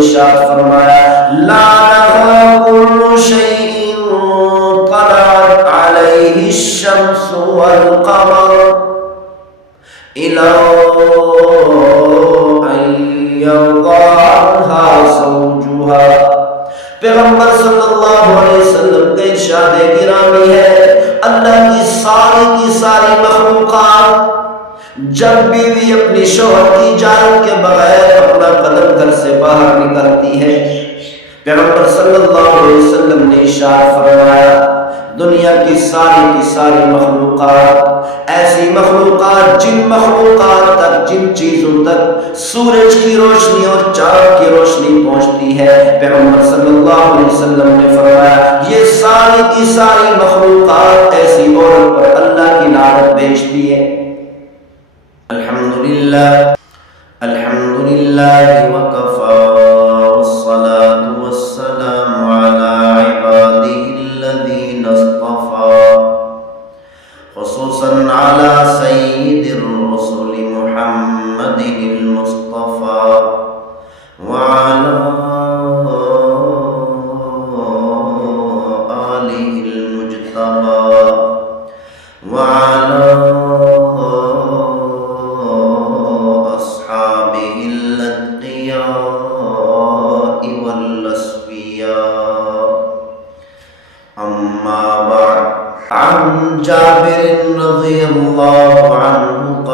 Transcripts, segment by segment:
ارشاد فرمایا لا نهى كل شيء طلعت عليه الشمس والقمر إلى أن يرضى عنها زوجها. پیغمبر صلی اللہ علیہ وسلم کا ارشاد گرامی ہے اللہ کی ساری مخلوقات جب بیوی اپنی شوہر کی اجازت کے بغیر اپنا قدم گھر سے باہر نکلتی ہے، پیغمبر صلی اللہ علیہ وسلم نے ارشاد فرمایا دنیا کی ساری مخلوقات، ایسی مخلوقات جن مخلوقات تک، جن چیزوں تک سورج کی روشنی اور چاند کی روشنی پہنچتی ہے، پیغمبر صلی اللہ علیہ وسلم نے فرمایا یہ ساری کی ساری مخلوقات ایسی عورت پر اللہ کی لعنت بھیجتی ہے. الحمدللہ وکفا والصلاة والسلام علی عباده الذین اصطفى خصوصا علی سید الرسل محمد المصطفى وعلى آلہ المجتبى وعلى جابر رضی اللہ عنہ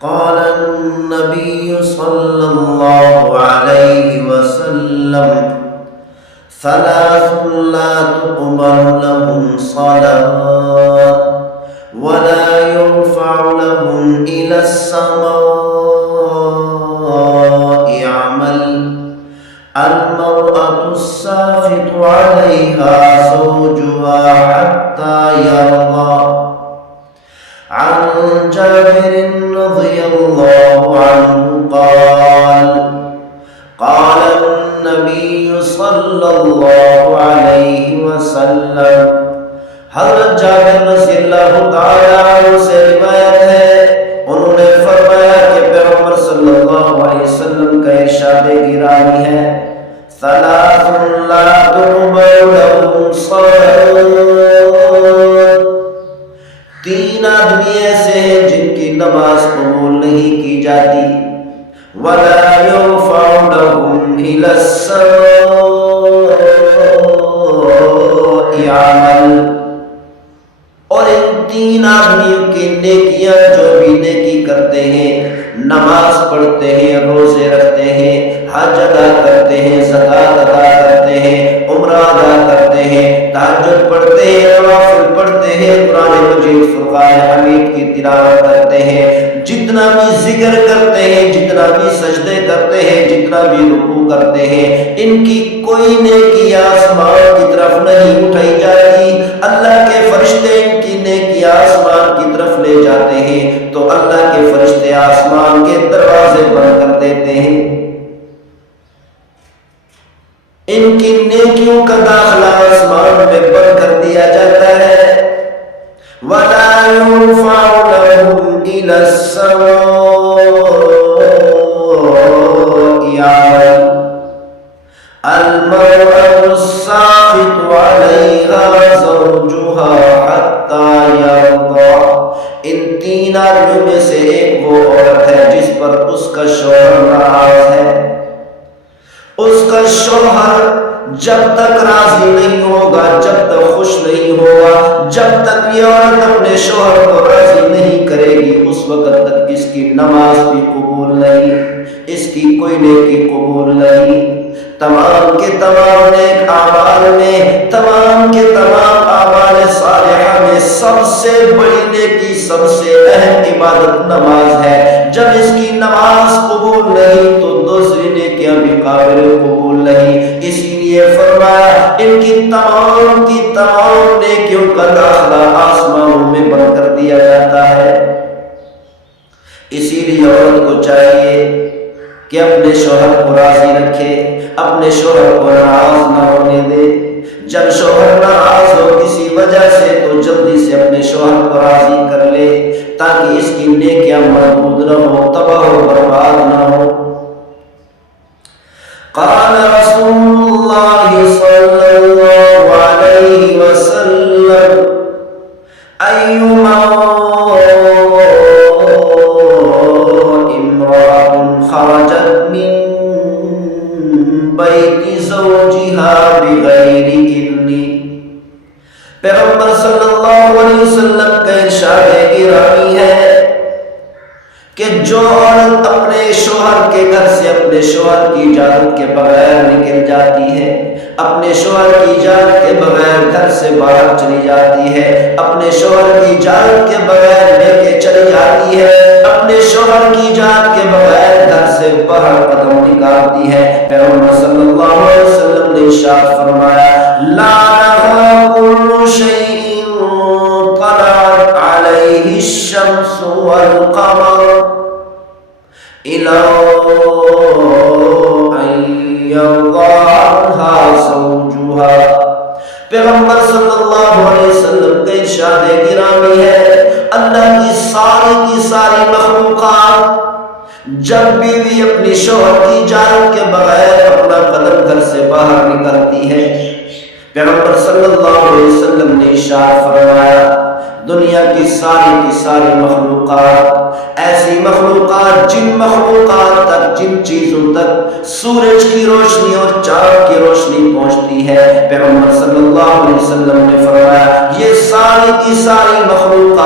قال النبي صلى الله عليه وسلم ثلاث لا تقبل لهم صلاة ولا يرفع لهم إلى السماء عمل المرأة الساخط عليها زوجها حتى يرضى. عن جابر رضي الله عنه قال النبي صلى الله عليه وسلم. حضرت جابر رضی اللہ تعالی عنہ سے روایت ہے انہوں نے فرمایا کہ پیغمبر صلی اللہ علیہ وسلم کا ارشاد گرامی ہے ثلاث لا تقبل لهم صلاة. تین آدمی ایسے ہیں جن کی نماز قبول نہیں کی جاتی. ولا يرفع لهم إلى السماء عمل. اور ان تین آدمیوں کی نیکیاں جو بھی نیکی کرتے ہیں، نماز پڑھتے ہیں، روزے رکھتے ہیں، حج ادا کرتے ہیں، زکوٰۃ ادا کرتے ہیں، عمرہ ادا کرتے ہیں، تہجد پڑھتے ہیں، نوافل پڑھتے ہیں، قرآن مجید فرقان حمید کی تلاوت کرتے ہیں، جتنا بھی ذکر کرتے ہیں، جتنا بھی سجدے کرتے ہیں، جتنا بھی رکوع کرتے ہیں، ان کی کوئی نیکی آسمان کی طرف نہیں اٹھائی جاتی. اللہ کے فرشتے ان کی نیکی آسمان کی طرف لے جاتے ہیں تو اللہ کے فرشتے آسمان کے دروازے بند کر دیتے ہیں. ان کی نیکیوں کا داخلہ آسمان میں بند کر دیا جاتا ہے. وَلَا يُرْفَعُ لَهُمْ إِلَى السَّمَاءِ عَمَلٌ الْمَرْأَةُ السَّاخِطُ عَلَيْهَا زَوْجُهَا حَتَّى يَرْضَى. ان تین آدمیوں میں سے ایک وہ عورت ہے جس پر اس کا شوہر ناراض ہے. اس کا شوہر جب تک راضی نہیں ہوگا، جب تک خوش نہیں ہوگا، جب تک یہ عورت اپنے شوہر کو راضی نہیں کرے گی، اس وقت تک اس کی نماز بھی قبول نہیں، اس کی کوئی نیکی قبول نہیں. تمام کے تمام نیک اعمال میں، تمام کے تمام اعمال صالحہ میں سب سے بڑی نیکی، سب سے اہم عبادت نماز ہے. جب اس کی نماز قبول نہیں تو دوسری نیکیاں بھی قابل قبول نہیں. اسی لیے فرمایا ان کی تمام نیکیوں کا داخلہ آسمانوں میں بند کر دیا جاتا ہے. اسی لیے عورت کو چاہیے کہ اپنے شوہر کو راضی رکھے، اپنے شوہر کو ناراض نہ ہونے دے. جب شوہر ناراض ہو کسی وجہ سے تو جلدی سے اپنے شوہر کو راضی کر لے تاکہ اس کی نیکیاں مردود نہ ہو، تباہ و برباد نہ ہو. جو عورت اپنے شوہر کے گھر سے اپنے شوہر کی اجازت کے بغیر نکل جاتی ہے، اپنے شوہر کی اجازت کے بغیر گھر سے باہر چلی جاتی ہے، اپنے شوہر کی اجازت کے بغیر لے کے چلی جاتی ہے، اپنے شوہر کی اجازت کے بغیر گھر سے باہر قدم نکالتی ہے، پیغمبر صلی اللہ علیہ وسلم نے ارشاد فرمایا لعنها كل شيء طلعت عليه الشمس والقمر إلى أن يرضى عنها زوجها۔ پیغمبر صلی اللہ علیہ وسلم کا ارشاد گرامی ہے، اللہ کی ساری مخلوقات جب بیوی اپنی شوہر کی اجازت کے بغیر اپنا قدم گھر سے باہر نکلتی ہے، پیغمبر صلی اللہ علیہ وسلم نے ارشاد فرمایا دنیا کی ساری مخلوقات، ایسی مخلوقات جن مخلوقات تک، جن چیزوں تک سورج کی روشنی اور چاند کی روشنی پہنچتی ہے، پیغمبر صلی اللہ علیہ وسلم نے فرمایا یہ ساری کی ساری مخلوقات